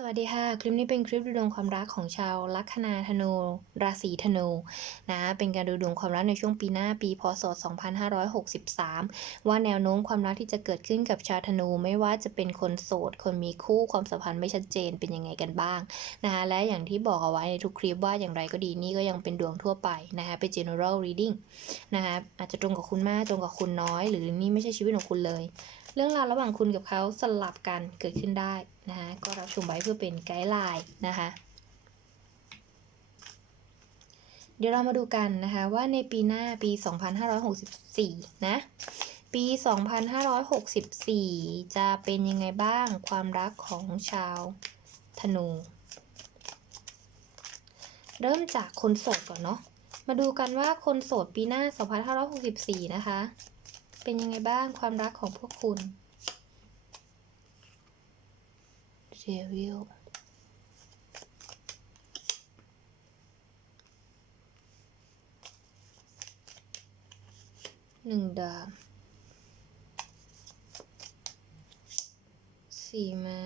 สวัสดีค่ะ คลิปนี้เป็นคลิปดูดวงความรักของชาวลัคนาธนู ราศีธนูนะเป็นการดูดวงความรักในช่วงปีหน้าปีพศ 2563 ว่าแนวโน้มความรักที่จะเกิดขึ้นกับชาวธนูไม่ว่าจะเป็นคนโสด คนมีคู่ความสัมพันธ์ไม่ชัดเจนเป็นยังไงกันบ้างนะคะและอย่างที่บอกเอาไว้ในทุกคลิปว่าอย่างไรก็ดีนี่ก็ยังเป็นดวงทั่วไปนะคะเป็น general reading นะคะอาจจะตรงกับคุณมากตรงกับคุณน้อย หรือนี่ไม่ใช่ชีวิตของคุณเลย เรื่องราวระหว่างคุณกับเขาสลับกันเกิดขึ้นได้นะคะก็รับชมไว้เพื่อเป็นไกด์ไลน์นะคะเดี๋ยวเรามาดูกันนะคะว่าในปีหน้าปี 2564 นะ ปี 2564 จะเป็นยังไงบ้างความรักของชาวธนู เริ่มจากคนโสดก่อนเนาะ มาดูกันว่าคนโสดปีหน้า 2564 นะคะ เป็นยังไงบ้างความรักของพวกคุณเรวิลหนึ่งดาบสี่ไม้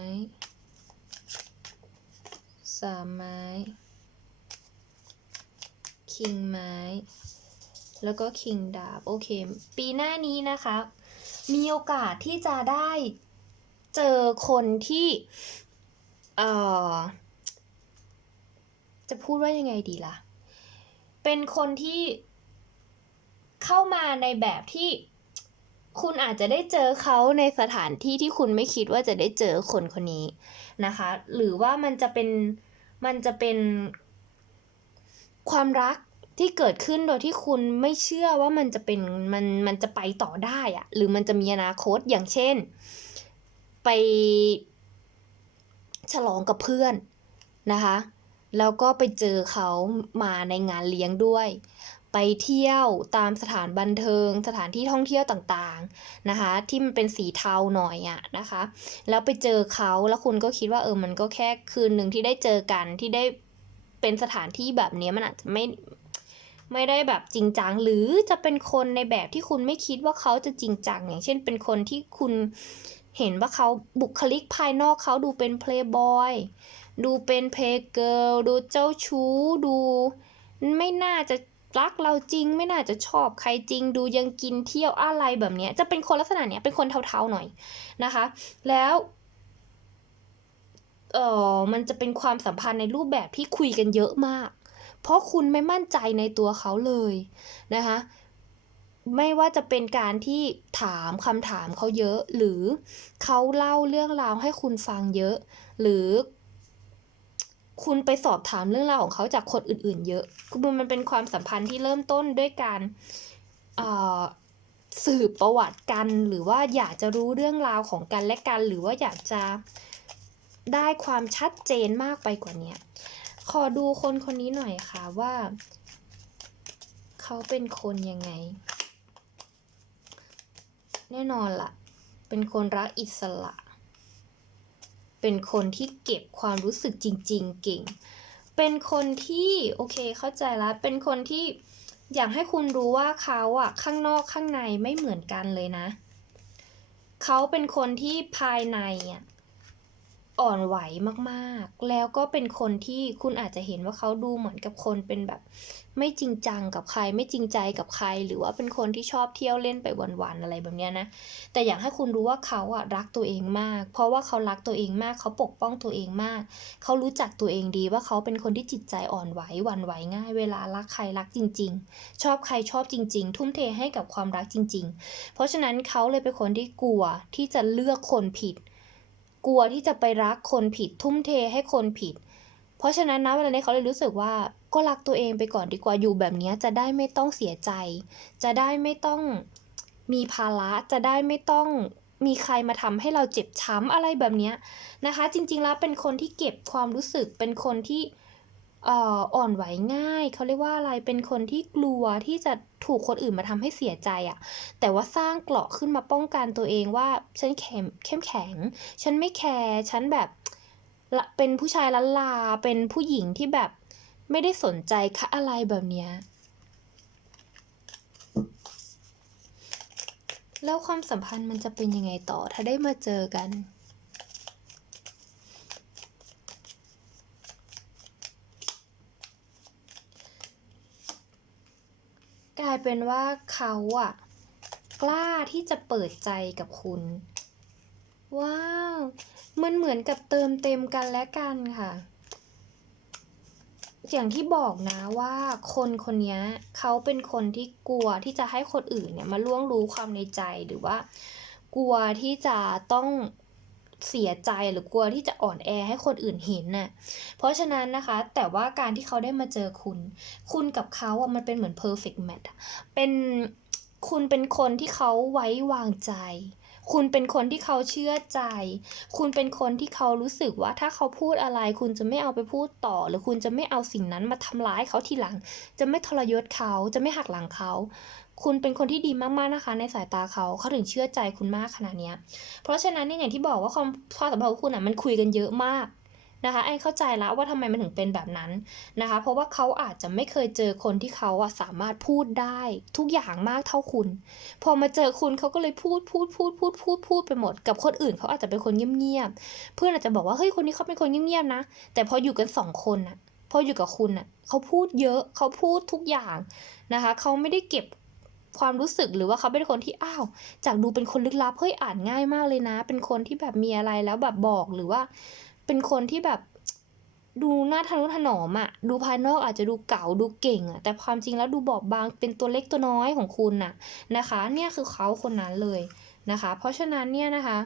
สามไม้ คิงไม้ แล้วก็คิงดาบโอเค ปีหน้านี้นะคะ มีโอกาสที่จะได้เจอคนที่ เอ่อ จะพูดว่ายังไงดีล่ะ เป็นคนที่เข้ามาในแบบที่คุณอาจจะได้เจอเขาในสถานที่ที่คุณไม่คิดว่าจะได้เจอคนคนนี้นะคะ หรือว่ามันจะเป็นมันจะเป็นความรัก ที่เกิดขึ้นโดยที่คุณไม่เชื่อว่ามันจะเป็นมันมันจะไปต่อได้อะหรือมันจะมีอนาคตอย่างเช่น ไปฉลองกับเพื่อนนะคะ แล้วก็ไปเจอเขามาในงานเลี้ยงด้วย ไปเที่ยวตามสถานบันเทิง สถานที่ท่องเที่ยวต่างๆนะคะ ที่มันเป็นสีเทาหน่อยอะนะคะ แล้วไปเจอเขาแล้วคุณก็คิดว่าเออมันก็แค่คืนหนึ่งที่ได้เจอกันที่ได้เป็นสถานที่แบบนี้มันอาจจะไม่ ไม่ได้แบบจริงจังหรือจะเป็นคนในแบบที่คุณไม่คิดว่าเขาจะจริงจังอย่างเช่น เป็นคนที่คุณเห็นว่าเขาบุคลิกภายนอกเขาดูเป็นเพลย์บอยดูเป็นเพลย์เกิลดูเจ้าชู้ดู ไม่น่าจะรักเราจริง ไม่น่าจะชอบใครจริง ดูยังกินเที่ยวอะไรแบบเนี้ยจะเป็นคนลักษณะเนี้ยเป็นคนเทาๆหน่อยนะคะ แล้วเออมันจะเป็นความสัมพันธ์ในรูปแบบที่คุยกันเยอะมาก เพราะคุณไม่มั่นใจในตัวเขาเลยนะคะไม่ว่าจะเป็นการที่ถามคำถามเขาเยอะ หรือเขาเล่าเรื่องราวให้คุณฟังเยอะ หรือ คุณไปสอบถามเรื่องราวของเขาจากคนอื่น ๆ เยอะคือมันเป็นความสัมพันธ์ที่เริ่มต้นด้วยการสืบประวัติกัน หรือว่าอยากจะรู้เรื่องราวของกันและกัน หรือว่าอยากจะได้ความชัดเจนมากไปกว่านี้ ขอดูคนคนนี้หน่อยค่ะว่า เขาเป็นคนยังไง แน่นอนละ่ะ เป็นคนรักอิสระ เป็นคนที่เก็บความรู้สึกจริง ๆ เก่ง เป็นคนที่ โอเคเข้าใจแล้วเป็นคนที่อยากให้คุณรู้ว่าเขาอะข้างนอกข้างในไม่เหมือนกันเลยนะ เขาเป็นคนที่ภายในอะ อ่อนไหวมากๆ แล้วก็เป็นคนที่คุณอาจจะเห็นว่าเขาดูเหมือนกับคนเป็นแบบ ไม่จริงจังกับใครไม่จริงใจกับใคร หรือว่าเป็นคนที่ชอบเที่ยวเล่นไปวันๆอะไรแบบเนี้ยนะ แต่อยากให้คุณรู้ว่าเขาอะรักตัวเองมาก เพราะว่าเขารักตัวเองมากเขาปกป้องตัวเองมาก เขารู้จักตัวเองดีว่าเขาเป็นคนที่จิตใจอ่อนไหวหวั่นไหวง่าย เวลารักใครรักจริง ๆ ชอบใครชอบจริง ๆ ทุ่มเทให้กับความรักจริง ๆ เพราะฉะนั้นเขาเลยเป็นคนที่กลัวที่จะเลือกคนผิด กลัวที่จะไปรักคนผิดทุ่มเทให้คนผิด เพราะฉะนั้นนะเวลานี้เขาเลยรู้สึกว่าก็รักตัวเองไปก่อนดีกว่าอยู่แบบนี้จะได้ไม่ต้องเสียใจ จะได้ไม่ต้องมีภาระจะได้ไม่ต้องมีใครมาทำให้เราเจ็บช้ำอะไรแบบนี้นะคะ จริงๆแล้วเป็นคนที่เก็บความรู้สึกเป็นคนที่ อ่อนไหวง่าย เขาเรียกว่าอะไรเป็นคนที่กลัวที่จะถูกคนอื่นมาทำให้เสียใจอะ่ะ แต่ว่าสร้างเกราะขึ้นมาป้องกันตัวเองว่าฉันเข้มเข้มแข็ง ฉันไม่แคร์ฉันแบบเป็นผู้ชายล้านลาเป็นผู้หญิงที่แบบไม่ได้สนใจค่ะอะไรแบบเนี้ยแล้วความสัมพันธ์มันจะเป็นยังไงต่อถ้าได้มาเจอกัน เป็นว่าเขาอะกล้าที่จะเปิดใจกับคุณ ว้าว มันเหมือนกับเติมเต็มกันและกันค่ะ อย่างที่บอกนะว่าคนคนนี้เขาเป็นคนที่กลัวที่จะให้คนอื่นเนี่ยมาล่วงรู้ความในใจหรือว่ากลัวที่จะต้อง เสียใจหรือกลัวที่จะอ่อนแอให้คนอื่นเห็นน่ะ เพราะฉะนั้นนะคะ แต่ว่าการที่เขาได้มาเจอคุณ คุณกับเขาอะมันเป็นเหมือน perfect match เป็นคุณเป็นคนที่เขาไว้วางใจ คุณเป็นคนที่เขาเชื่อใจ คุณเป็นคนที่เขารู้สึกว่าถ้าเขาพูดอะไร คุณจะไม่เอาไปพูดต่อ หรือคุณจะไม่เอาสิ่งนั้นมาทำร้ายเขาทีหลัง จะไม่ทรยศเขาจะไม่หักหลังเขา คุณเป็นคนที่ดีมากๆนะคะ ในสายตาเขาเขาถึงเชื่อใจคุณมากขนาดนี้เพราะฉะนั้นเนี่ยอย่างที่บอกว่าความความสัมพันธ์ของคุณอะมันคุยกันเยอะมาก นะคะไอ้เข้าใจแล้วว่าทำไมมันถึงเป็นแบบนั้นนะคะ เพราะว่าเขาอาจจะไม่เคยเจอคนที่เขาอะสามารถพูดได้ทุกอย่างมากเท่าคุณ พอมาเจอคุณเขาก็เลยพูดพูดพูดพูดพูดพูดไปหมด กับคนอื่นเขาอาจจะเป็นคนเงียบๆเพื่อนอาจจะบอกว่าเฮ้ยคนนี้เขาเป็นคนเงียบๆนะ แต่พออยู่กันสองคนอะพออยู่กับคุณอะเขาพูดเยอะเขาพูดทุกอย่างนะคะเขาไม่ได้เก็บความรู้สึกหรือว่าเขาเป็นคนที่อ้าว จากดูเป็นคนลึกลับเฮ้ยอ่านง่ายมากเลยนะ เป็นคนที่แบบมีอะไรแล้วแบบบอกหรือว่า เป็นคนที่แบบดูหน้าทะนุถนอมอะดูภายนอกอาจจะดูเก่าดูเก่งอะแต่ความจริงแล้วดูบอบบางเป็นตัวเล็กตัวน้อยของคุณน่ะนะคะ เนี่ยคือเขาคนนั้นเลยนะคะ เพราะฉะนั้นเนี่ยนะคะ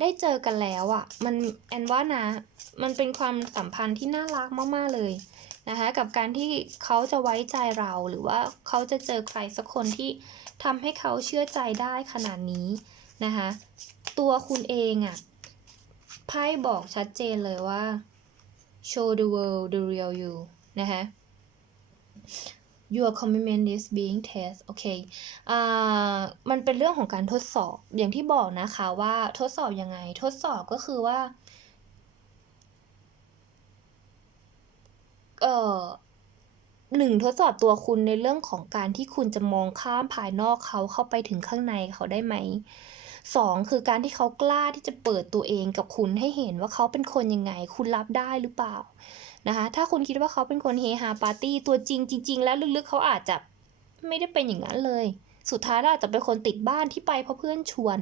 ได้เจอกันแล้วอะมันแอนว่านะ มันเป็นความสัมพันธ์ที่น่ารักมากๆเลยนะคะกับการที่เขาจะไว้ใจเราหรือว่าเขาจะเจอใครสักคนที่ทำให้เขาเชื่อใจได้ขนาดนี้นะคะตัวคุณเองอะ ไพ่บอกชัดเจนเลยว่า show the world the real you นะคะ your commitment is being test โอเคอ่ามันเป็นเรื่องของการทดสอบ อย่างที่บอกนะคะว่าทดสอบยังไง ทดสอบก็คือว่า เอ่อหนึ่งทดสอบตัวคุณในเรื่องของการที่คุณจะมองข้ามภายนอกเขาเข้าไปถึงข้างในเขาได้ไหม สองคือการที่เขากล้าที่จะเปิดตัวเองกับคุณให้เห็นว่าเขาเป็นคนยังไง คุณรับได้หรือเปล่านะคะถ้าคุณคิดว่าเขาเป็นคนเฮฮาปาร์ตี้ตัวจริงจริง ๆ แล้วลึกๆเขาอาจจะไม่ได้เป็นอย่างนั้นเลย สุดท้ายอาจจะเป็นคนติดบ้านที่ไปเพราะเพื่อนชวน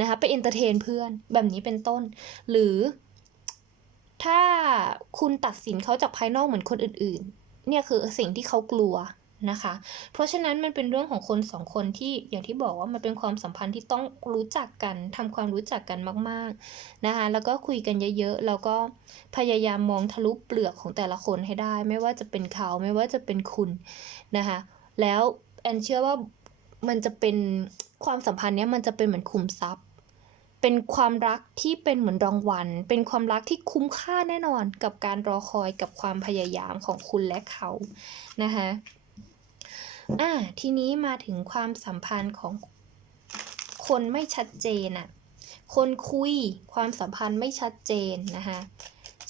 นะคะไปเอนเตอร์เทนเพื่อนแบบนี้เป็นต้น หรือ ถ้าคุณตัดสินเขาจากภายนอกเหมือนคนอื่น ๆ เนี่ยคือสิ่งที่เขากลัว นะคะ เพราะฉะนั้นมันเป็นเรื่องของคนสองคนที่อย่างที่บอกว่ามันเป็นความสัมพันธ์ที่ต้องรู้จักกันทำความรู้จักกันมากๆนะคะแล้วก็คุยกันเยอะๆแล้วก็พยายามมองทะลุเปลือกของแต่ละคนให้ได้ ไม่ว่าจะเป็นเขาไม่ว่าจะเป็นคุณนะคะแล้วแอนเชื่อว่ามันจะเป็นความสัมพันธ์เนี้ยมันจะเป็นเหมือนคุมทรัพย์เป็นความรักที่เป็นเหมือนรางวัล เป็นความรักที่คุ้มค่าแน่นอนกับการรอคอยกับความพยายามของคุณและเขานะคะ อ่าทีนี้มาถึงความสัมพันธ์ของคนไม่ชัดเจนอะคนคุยความสัมพันธ์ไม่ชัดเจนนะคะ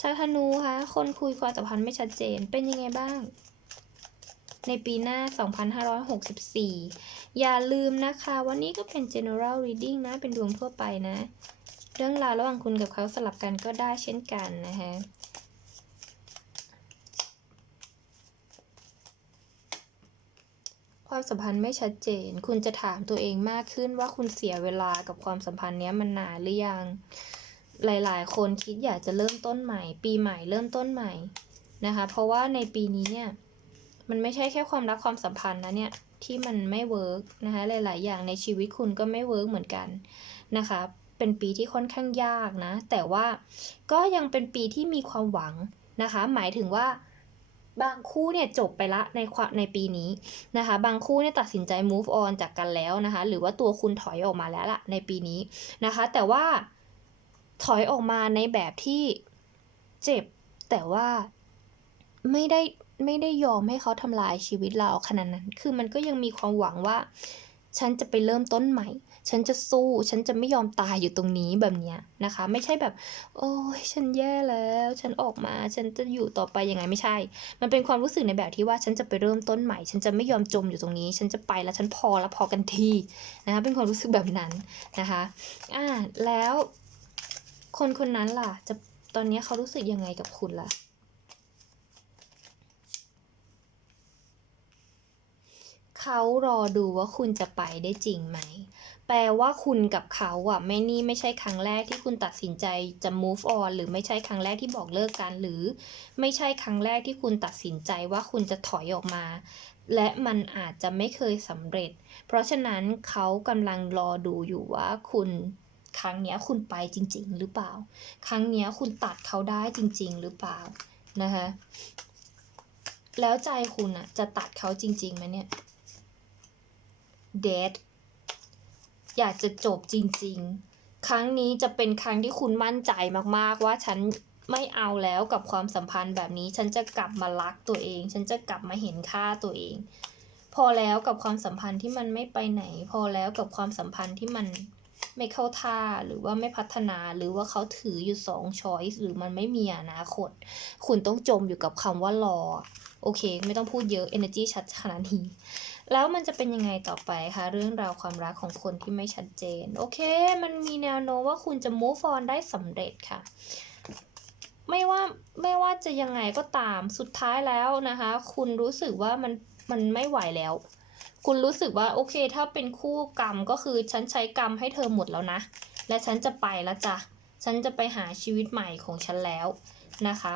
ชาวธนูคะคนคุยความสัมพันธ์ไม่ชัดเจนเป็นยังไงบ้าง ในปีหน้า 2564 อย่าลืมนะคะวันนี้ก็เป็น general reading นะ เป็นดวงทั่วไปนะ เรื่องราวระหว่างคุณกับเขาสลับกันก็ได้เช่นกันนะคะ ความสัมพันธ์ไม่ชัดเจน คุณจะถามตัวเองมากขึ้นว่าคุณเสียเวลากับความสัมพันธ์เนี้ยมันนานหรือยัง หลาย ๆ คนคิดอยากจะเริ่มต้นใหม่ ปีใหม่เริ่มต้นใหม่นะคะ เพราะว่าในปีนี้เนี่ยมันไม่ใช่แค่ความรักความสัมพันธ์นะเนี่ยที่มันไม่เวิร์กนะคะหลาย ๆ อย่างในชีวิตคุณก็ไม่เวิร์กเหมือนกันนะคะเป็นปีที่ค่อนข้างยากนะ แต่ว่าก็ยังเป็นปีที่มีความหวังนะคะ หมายถึงว่า บางคู่เนี่ยจบไปละในความในปีนี้นะคะ บางคู่เนี่ยตัดสินใจ move on จากกันแล้วนะคะ หรือว่าตัวคุณถอยออกมาแล้วล่ะในปีนี้นะคะ แต่ว่าถอยออกมาในแบบที่เจ็บ แต่ว่าไม่ได้ไม่ได้ยอมให้เขาทำลายชีวิตเราขนาดนั้น คือมันก็ยังมีความหวังว่า ฉันจะไปเริ่มต้นใหม่ ฉันจะสู้ ฉันจะไม่ยอมตายอยู่ตรงนี้แบบเนี้ยนะคะ ไม่ใช่แบบ โอ้ยฉันแย่แล้ว ฉันออกมา ฉันจะอยู่ต่อไปยังไงไม่ใช่ มันเป็นความรู้สึกในแบบที่ว่าฉันจะไปเริ่มต้นใหม่ ฉันจะไม่ยอมจมอยู่ตรงนี้ ฉันจะไปแล้วฉันพอแล้วพอกันทีนะคะ เป็นความรู้สึกแบบนั้นนะคะ อ่า แล้ว คนคนนั้นล่ะ จะตอนนี้เขารู้สึกยังไงกับคุณล่ะเขารอดูว่าคุณจะไปได้จริงไหม แปลว่าคุณกับเขาอะไม่นี่ไม่ใช่ครั้งแรกที่คุณตัดสินใจจะ move on หรือไม่ใช่ครั้งแรกที่บอกเลิกกัน หรือไม่ใช่ครั้งแรกที่คุณตัดสินใจว่าคุณจะถอยออกมา และมันอาจจะไม่เคยสำเร็จ เพราะฉะนั้นเขากำลังรอดูอยู่ว่าคุณครั้งเนี้ยคุณไปจริง ๆ หรือเปล่า ครั้งเนี้ยคุณตัดเขาได้จริง ๆ หรือเปล่านะคะแล้วใจคุณอะจะตัดเขาจริงๆไหมเนี่ย dead อยากจะจบจริง ๆ ครั้งนี้จะเป็นครั้งที่คุณมั่นใจมากๆ ว่าฉันไม่เอาแล้วกับความสัมพันธ์แบบนี้ ฉันจะกลับมารักตัวเอง ฉันจะกลับมาเห็นค่าตัวเอง พอแล้วกับความสัมพันธ์ที่มันไม่ไปไหน พอแล้วกับความสัมพันธ์ที่มัน ไม่เข้าท่าหรือว่าไม่พัฒนาหรือว่าเขาถืออยู่สองช้อยส์หรือมันไม่มีอนาคต คุณต้องจมอยู่กับคำว่ารอ โอเค ไม่ต้องพูดเยอะ energy ชัดขนาดนี้แล้วมันจะเป็นยังไงต่อไปคะเรื่องราวความรักของคนที่ไม่ชัดเจน โอเค มันมีแนวโน้มว่าคุณจะ move on ได้สำเร็จค่ะ ไม่ว่าไม่ว่าจะยังไงก็ตามสุดท้ายแล้วนะคะ คุณรู้สึกว่ามันมันไม่ไหวแล้ว คุณรู้สึกว่าโอเค ถ้าเป็นคู่กรรมก็คือฉันใช้กรรมให้เธอหมดแล้วนะ และฉันจะไปแล้วจ้ะ ฉันจะไปหาชีวิตใหม่ของฉันแล้วนะคะ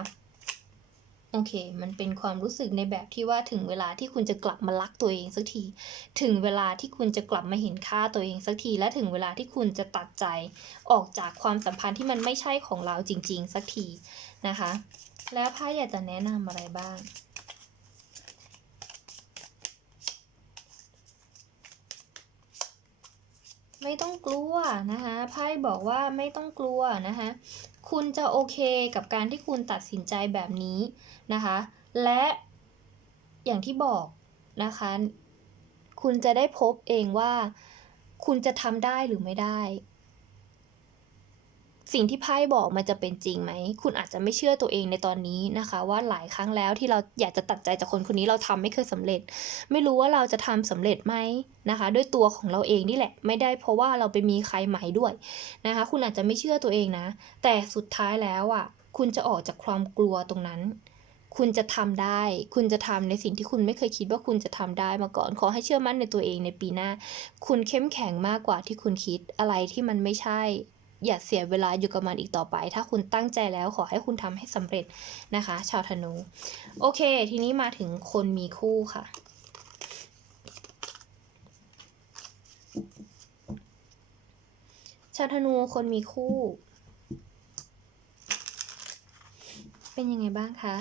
โอเค มันเป็นความรู้สึกในแบบที่ว่าถึงเวลาที่คุณจะกลับมารักตัวเองสักที ถึงเวลาที่คุณจะกลับมาเห็นค่าตัวเองสักที และถึงเวลาที่คุณจะตัดใจออกจากความสัมพันธ์ที่มันไม่ใช่ของเราจริง ๆ สักทีนะคะ แล้วไพ่อยากจะแนะนำอะไรบ้าง ไม่ต้องกลัวนะคะไพ่บอกว่าไม่ต้องกลัวนะคะคุณจะโอเคกับการที่คุณตัดสินใจแบบนี้นะคะ และอย่างที่บอกนะคะ คุณจะได้พบเองว่า คุณจะทำได้หรือไม่ได้ สิ่งที่ไพ่บอกมันจะเป็นจริงไหม คุณอาจจะไม่เชื่อตัวเองในตอนนี้นะคะ ว่าหลายครั้งแล้วที่เราอยากจะตัดใจจากคนคนนี้เราทำไม่เคยสำเร็จ ไม่รู้ว่าเราจะทำสำเร็จไหมนะคะ ด้วยตัวของเราเองนี่แหละ ไม่ได้เพราะว่าเราไปมีใครใหม่ด้วยนะคะ คุณอาจจะไม่เชื่อตัวเองนะ แต่สุดท้ายแล้วอะ คุณจะออกจากความกลัวตรงนั้นคุณจะทำได้ คุณจะทำในสิ่งที่คุณไม่เคยคิดว่าคุณจะทำได้มาก่อน ขอให้เชื่อมั่นในตัวเองในปีหน้า คุณเข้มแข็งมากกว่าที่คุณคิด อะไรที่มันไม่ใช่ อย่าเสียเวลาอยู่กับมันอีกต่อไป ถ้าคุณตั้งใจแล้วขอให้คุณทำให้สำเร็จนะคะ ชาวธนู โอเค ทีนี้มาถึงคนมีคู่ค่ะชาวธนูคนมีคู่ เป็นยังไงบ้างคะ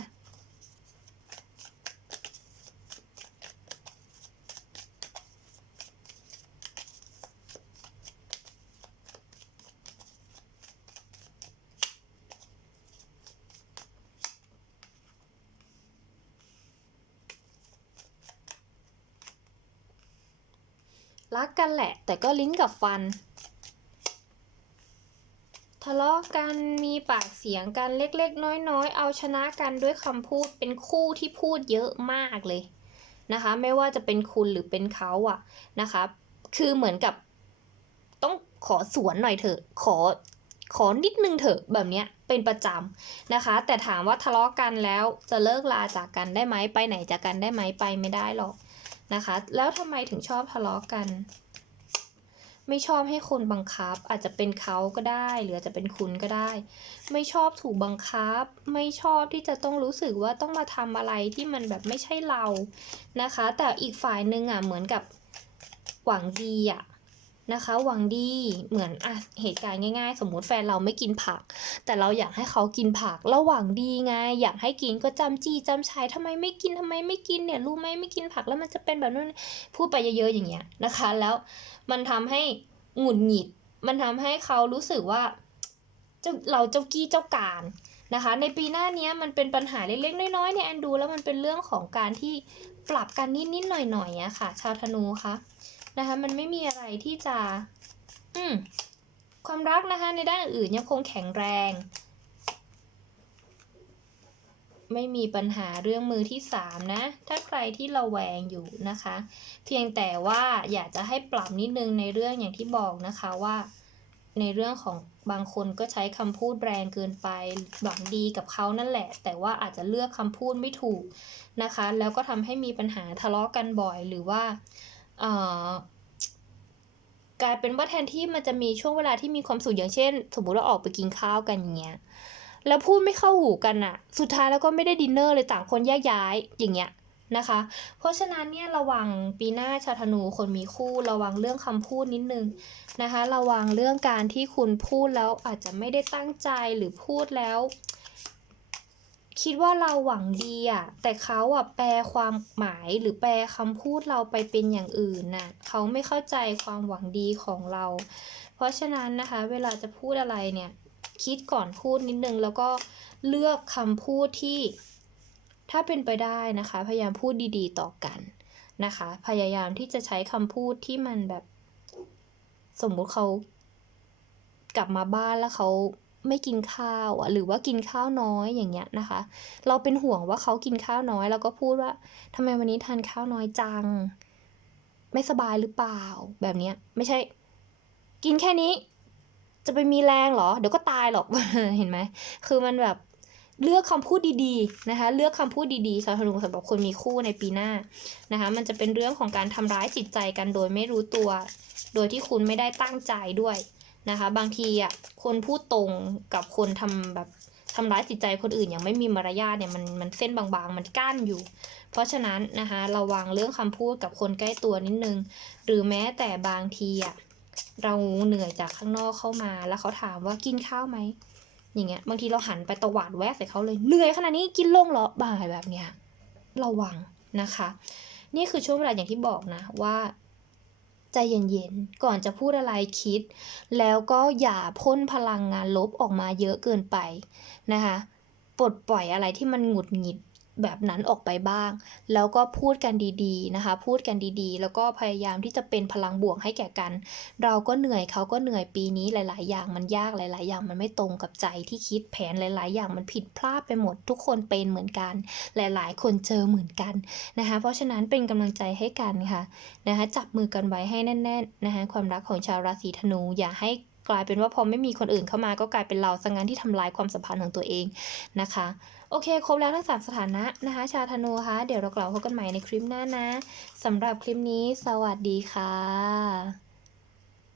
รักกันแหละ แต่ก็ลิ้นกับฟัน ทะเลาะกันมีปากเสียงกันเล็กๆ น้อย ๆ เอาชนะกันด้วยคำพูดเป็นคู่ที่พูดเยอะมากเลยนะคะ ไม่ว่าจะเป็นคุณหรือเป็นเขาอะนะคะ คือเหมือนกับต้องขอสวนหน่อยเถอะขอขอนิดนึงเถอะแบบเนี้ยเป็นประจำนะคะ แต่ถามว่าทะเลาะกันแล้วจะเลิกลาจากกันได้ไหมไปไหนจากกันได้ไหมไปไม่ได้หรอก นะคะ แล้วทำไมถึงชอบทะเลาะกัน ไม่ชอบให้คนบังคับ อาจจะเป็นเขาก็ได้ หรืออาจจะเป็นคุณก็ได้ ไม่ชอบถูกบังคับ ไม่ชอบที่จะต้องรู้สึกว่าต้องมาทำอะไรที่มันแบบไม่ใช่เรานะคะ แต่อีกฝ่ายหนึ่งอะเหมือนกับหวังดีอะ นะคะ หวังดีเหมือนอะเหตุการณ์ง่าย ๆ สมมุติแฟนเราไม่กินผัก แต่เราอยากให้เขากินผักเราหวังดีไง อยากให้กินก็จำจีจำชายทำไมไม่กินทำไมไม่กินเนี่ยรู้ไหมไม่กินผักแล้วมันจะเป็นแบบนั้นพูดไปเยอะๆอย่างเงี้ยนะคะ แล้วมันทำให้หงุดหงิด มันทำให้เขารู้สึกว่าเจ้าเราเจ้ากี้เจ้าการนะคะในปีหน้านี้มันเป็นปัญหาเล็กๆน้อยๆเนี่ยแอนดูแล้วมันเป็นเรื่องของการที่ปรับกันนิดๆหน่อยๆอะค่ะ ชาวธนูคะ นะคะ มันไม่มีอะไรที่จะ อืมความรักนะคะ ในด้านอื่นยังคงแข็งแรง ไม่มีปัญหาเรื่องมือที่สามนะ ถ้าใครที่เราแวงอยู่นะคะ เพียงแต่ว่าอยากจะให้ปรับนิดนึงในเรื่องอย่างที่บอกนะคะว่าในเรื่องของบางคนก็ใช้คำพูดแรงเกินไปหวังดีกับเขานั่นแหละ แต่ว่าอาจจะเลือกคำพูดไม่ถูกนะคะ แล้วก็ทำให้มีปัญหาทะเลาะกันบ่อยหรือว่า เอ่อกลายเป็นว่าแทนที่มันจะมีช่วงเวลาที่มีความสุขอย่างเช่น สมมุติเราออกไปกินข้าวกันอย่างเงี้ยแล้วพูดไม่เข้าหูกันอะสุดท้ายแล้วก็ไม่ได้ดินเนอร์เลยต่างคนแยกย้ายอย่างเงี้ยนะคะ เพราะฉะนั้นเนี่ยระวังปีหน้าชาวธนูคนมีคู่ระวังเรื่องคำพูดนิดนึงนะคะ ระวังเรื่องการที่คุณพูดแล้วอาจจะไม่ได้ตั้งใจหรือพูดแล้ว คิดว่าเราหวังดีอะแต่เขาอะแปลความหมายหรือแปลคำพูดเราไปเป็นอย่างอื่นน่ะเขาไม่เข้าใจความหวังดีของเรา เพราะฉะนั้นนะคะ เวลาจะพูดอะไรเนี่ยคิดก่อนพูดนิดนึงแล้วก็เลือกคำพูดที่ ถ้าเป็นไปได้นะคะ พยายามพูดดีๆ ต่อกันนะคะ พยายามที่จะใช้คำพูดที่มันแบบ สมมุติเขากลับมาบ้านแล้วเขา ไม่กินข้าวอะหรือว่ากินข้าวน้อยอย่างเงี้ยนะคะ เราเป็นห่วงว่าเขากินข้าวน้อย แล้วก็พูดว่าทำไมวันนี้ทานข้าวน้อยจัง ไม่สบายหรือเปล่า แบบเนี้ยไม่ใช่ กินแค่นี้ จะไปมีแรงเหรอ เดี๋ยวก็ตายหรอกเห็นไหมคือมันแบบเลือกคำพูดดีๆนะคะ เลือกคำพูดดีๆชาวธนูสำหรับคนมีคู่ในปีหน้านะคะ มันจะเป็นเรื่องของการทำร้ายจิตใจกันโดยไม่รู้ตัว โดยที่คุณไม่ได้ตั้งใจด้วย นะคะ บางทีอะคนพูดตรงกับคนทำแบบทำร้ายจิตใจคนอื่นอย่างไม่มีมารยาทเนี่ยมันมันเส้นบางๆ มันกั้นอยู่ เพราะฉะนั้นนะคะระวังเรื่องคำพูดกับคนใกล้ตัวนิดนึง หรือแม้แต่บางทีอะเราเหนื่อยจากข้างนอกเข้ามา แล้วเขาถามว่ากินข้าวไหมอย่างเงี้ยบางทีเราหันไปตวาดแวะใส่เขาเลยเหนื่อยขนาดนี้กินลงเหรอบ่ายแบบเนี้ยระวังนะคะ นี่คือช่วงเวลาอย่างที่บอกนะว่า ใจเย็นๆ ก่อนจะพูดอะไรคิด แล้วก็อย่าพ่นพลังงานลบออกมาเยอะเกินไปนะคะ ปลดปล่อยอะไรที่มันหงุดหงิด แบบนั้นออกไปบ้าง แล้วก็พูดกันดีๆนะคะ พูดกันดีๆ แล้วก็พยายามที่จะเป็นพลังบวกให้แก่กัน เราก็เหนื่อยเขาก็เหนื่อยปีนี้หลาย ๆ อย่างมันยากหลาย ๆ อย่างมันไม่ตรงกับใจที่คิดแผนหลาย ๆ อย่างมันผิดพลาดไปหมด ทุกคนเป็นเหมือนกัน หลาย ๆ คนเจอเหมือนกันนะคะ เพราะฉะนั้นเป็นกำลังใจให้กันค่ะนะคะจับมือกันไว้ให้แน่น ๆ นะคะความรักของชาวราศีธนูอย่าให้กลายเป็นว่าพอไม่มีคนอื่นเข้ามาก็กลายเป็นเราซะงั้นที่ทำลายความสัมพันธ์ของตัวเองนะคะ โอเค ครบแล้วทั้งสามสถานะนะคะ ชาธนูคะ เดี๋ยวเรากลับมาพบกันใหม่ในคลิปหน้านะสำหรับคลิปนี้ สวัสดีค่ะ